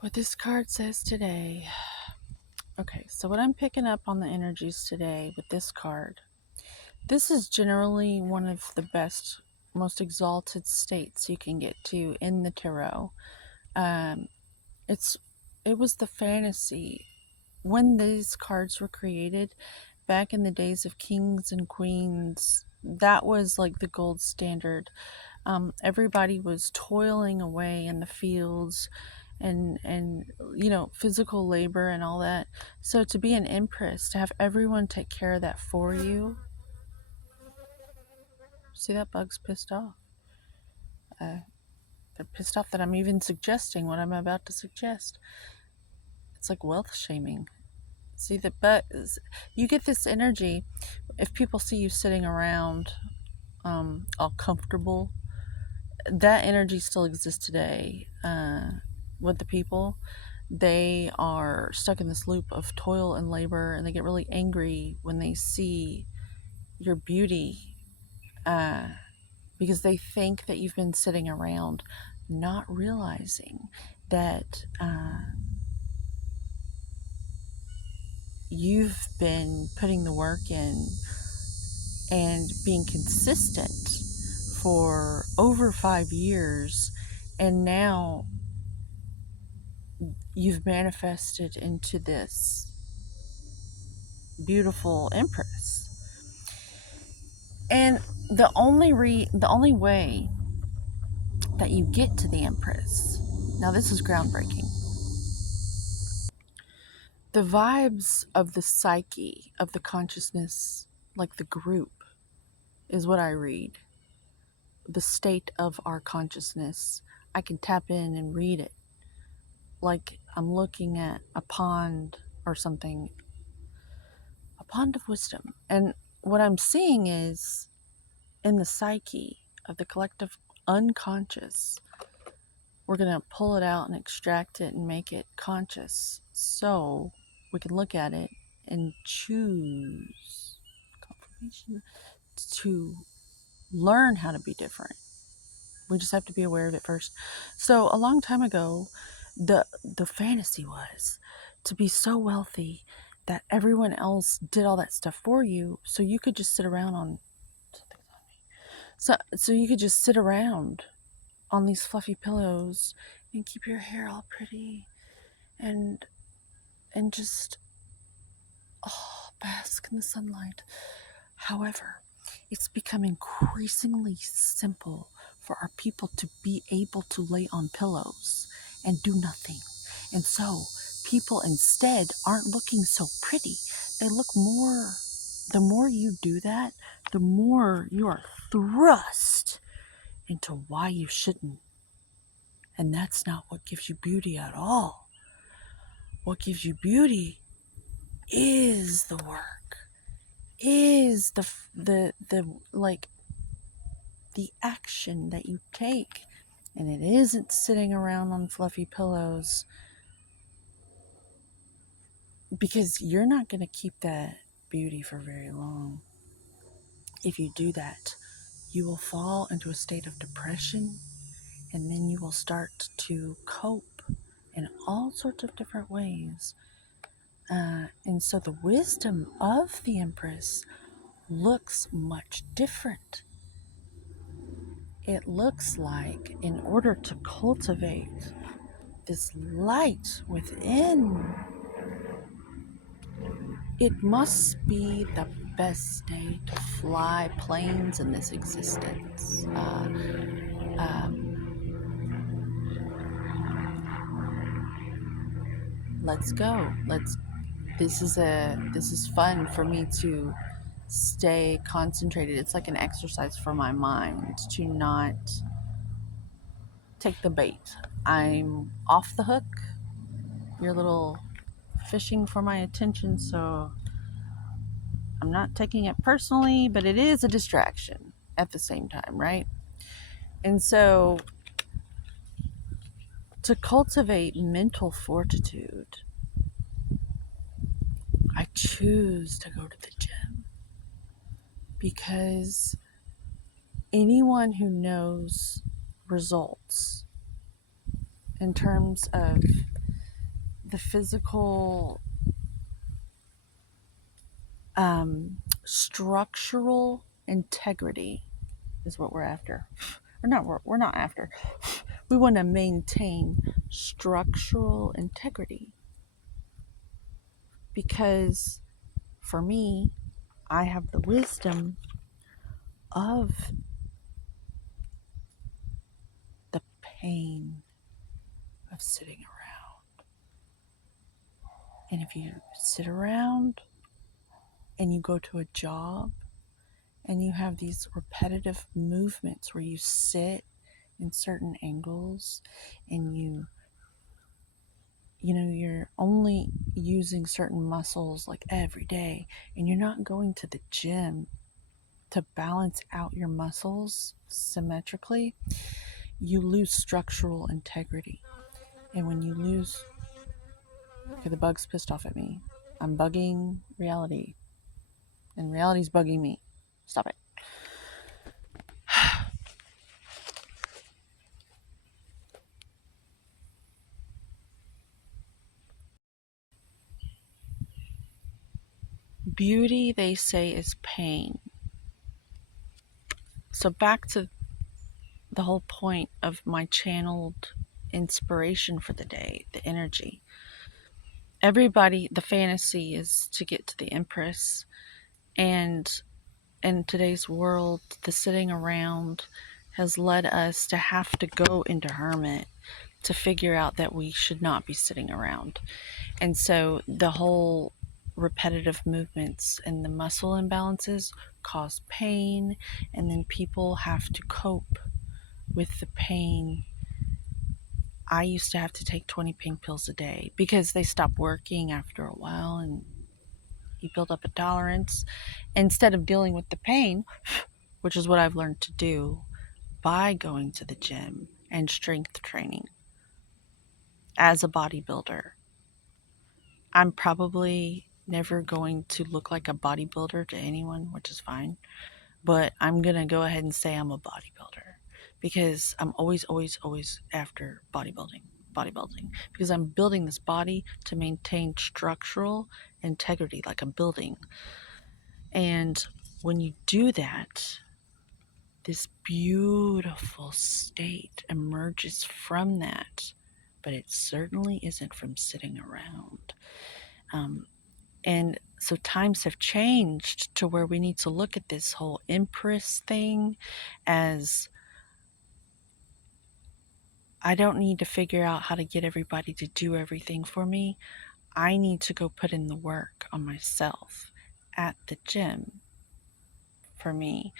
What this card says today. Okay, so what I'm picking up on the energies today with this card, this is generally one of the best, most exalted states you can get to in the tarot. Um, it's it was the fantasy when these cards were created back in the days of kings and queens. That was like the gold standard. Everybody was toiling away in the fields and physical labor and all that. So to be an empress, to have everyone take care of that for you. See, that bug's pissed off. They're pissed off that I'm even suggesting what I'm about to suggest. It's like wealth shaming. See, but you get this energy if people see you sitting around all comfortable. That energy still exists today with the people. They are stuck in this loop of toil and labor, and they get really angry when they see your beauty uh, because they think that you've been sitting around, not realizing that you've been putting the work in and being consistent for over 5 years, and now you've manifested into this beautiful empress. And the only way that you get to the empress, now this is groundbreaking. The vibes of the psyche, of the consciousness, like the group, is what I read. The state of our consciousness. I can tap in and read it like I'm looking at a pond or something, a pond of wisdom. And what I'm seeing is in the psyche of the collective unconscious, we're going to pull it out and extract it and make it conscious so we can look at it and choose confirmation to learn how to be different. We just have to be aware of it first. So a long time ago, the fantasy was to be so wealthy that everyone else did all that stuff for you, so you could just sit around on so you could just sit around on these fluffy pillows and keep your hair all pretty and just bask in the sunlight. However, it's become increasingly simple for our people to be able to lay on pillows and do nothing. And so people instead aren't looking so pretty. They look more, the more you do that, the more you are thrust into why you shouldn't. And that's not what gives you beauty at all. What gives you beauty is the work, is the action that you take, and it isn't sitting around on fluffy pillows, because you're not going to keep that beauty for very long. If you do that, you will fall into a state of depression, and then you will start to cope in all sorts of different ways. And so the wisdom of the Empress looks much different. It looks like, in order to cultivate this light within, it must be the best day to fly planes in this existence. Let's go. This is fun for me to stay concentrated. It's like an exercise for my mind to not take the bait. I'm off the hook. You're a little fishing for my attention, so I'm not taking it personally, but it is a distraction at the same time, right? And so to cultivate mental fortitude, I choose to go to the gym, because anyone who knows results in terms of the physical, structural integrity is what we're after. We're not after. We want to maintain structural integrity because for me, I have the wisdom of the pain of sitting around. And if you sit around and you go to a job and you have these repetitive movements where you sit in certain angles and you're only using certain muscles like every day and you're not going to the gym to balance out your muscles symmetrically, you lose structural integrity. And when you lose, okay, the bug's pissed off at me. I'm bugging reality, and reality's bugging me. Stop it. Beauty, they say, is pain. So back to the whole point of my channeled inspiration for the day, the energy. Everybody, the fantasy is to get to the Empress, and in today's world, the sitting around has led us to have to go into hermit to figure out that we should not be sitting around. And so the whole repetitive movements and the muscle imbalances cause pain, and then people have to cope with the pain. I used to have to take 20 pink pills a day because they stop working after a while and you build up a tolerance instead of dealing with the pain, which is what I've learned to do by going to the gym and strength training as a bodybuilder. I'm probably never going to look like a bodybuilder to anyone, which is fine, but I'm going to go ahead and say I'm a bodybuilder because I'm always after bodybuilding, because I'm building this body to maintain structural integrity like a building. And when you do that, this beautiful state emerges from that, but it certainly isn't from sitting around. And so times have changed to where we need to look at this whole Empress thing as I don't need to figure out how to get everybody to do everything for me. I need to go put in the work on myself at the gym. For me,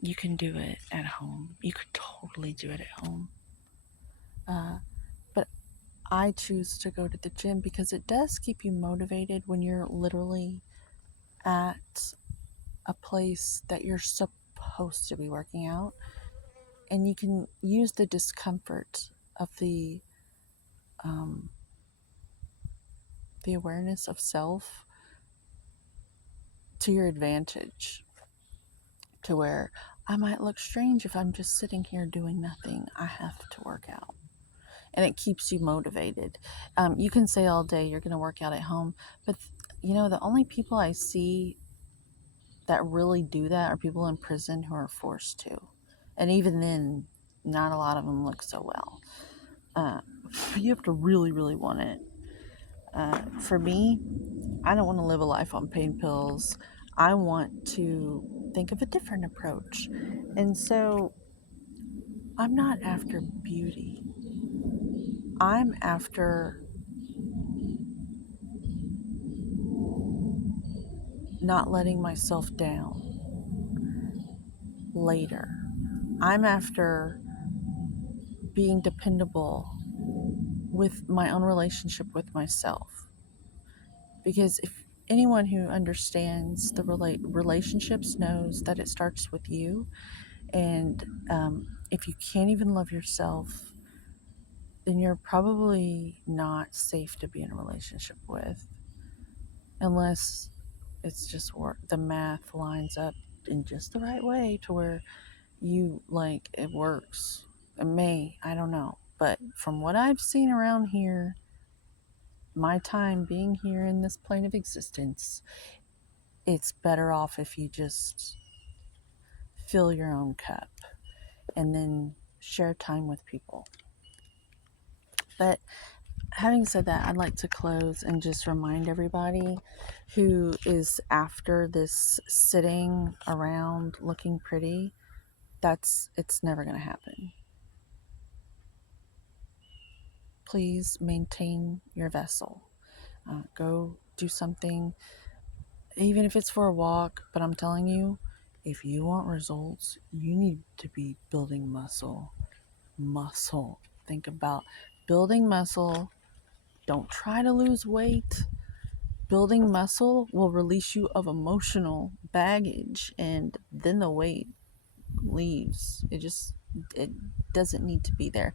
you can do it at home. You could totally do it at home. But I choose to go to the gym because it does keep you motivated when you're literally at a place that you're supposed to be working out, and you can use the discomfort of um, the awareness of self to your advantage, to where I might look strange if I'm just sitting here doing nothing. I have to work out, and it keeps you motivated. You can say all day you're going to work out at home, but the only people I see that really do that are people in prison who are forced to. And even then, not a lot of them look so well. You have to really, really want it. For me, I don't want to live a life on pain pills. I want to think of a different approach. And so I'm not after beauty. I'm after not letting myself down later. I'm after being dependable with my own relationship with myself. Because if anyone who understands the relationships knows that it starts with you, and if you can't even love yourself, then you're probably not safe to be in a relationship with, unless it's just the math lines up in just the right way to where you like it works. It may, I don't know. But from what I've seen around here, my time being here in this plane of existence, it's better off if you just fill your own cup and then share time with people. But having said that, I'd like to close and just remind everybody who is after this sitting around looking pretty, it's never going to happen. Please maintain your vessel. Go do something, even if it's for a walk. But I'm telling you, if you want results, you need to be building muscle. Muscle. Think about building muscle. Don't try to lose weight. Building muscle will release you of emotional baggage, and then the weight leaves. It doesn't need to be there,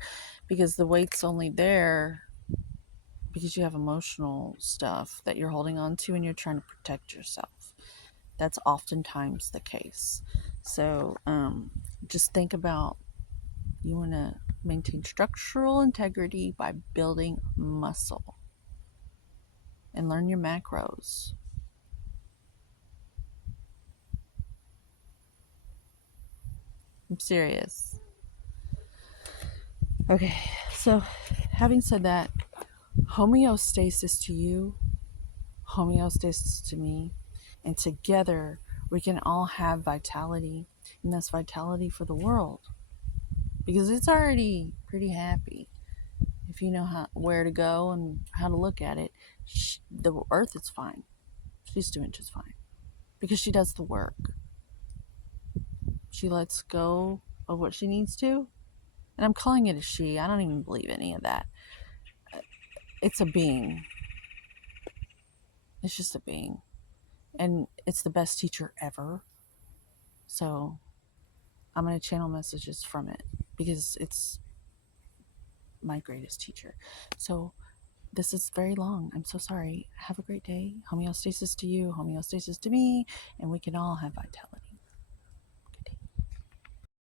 because the weight's only there because you have emotional stuff that you're holding on to and you're trying to protect yourself. That's oftentimes the case. So just think about, you want to maintain structural integrity by building muscle, and learn your macros. I'm serious. Okay, so having said that, homeostasis to you, homeostasis to me, and together we can all have vitality, and that's vitality for the world, because it's already pretty happy. If you know where to go and how to look at it, the earth is fine. She's doing just fine because she does the work. She lets go of what she needs to, and I'm calling it a she. I don't even believe any of that. It's a being. It's just a being. And it's the best teacher ever. So I'm going to channel messages from it because it's my greatest teacher. So this is very long. I'm so sorry. Have a great day. Homeostasis to you, homeostasis to me, and we can all have vitality.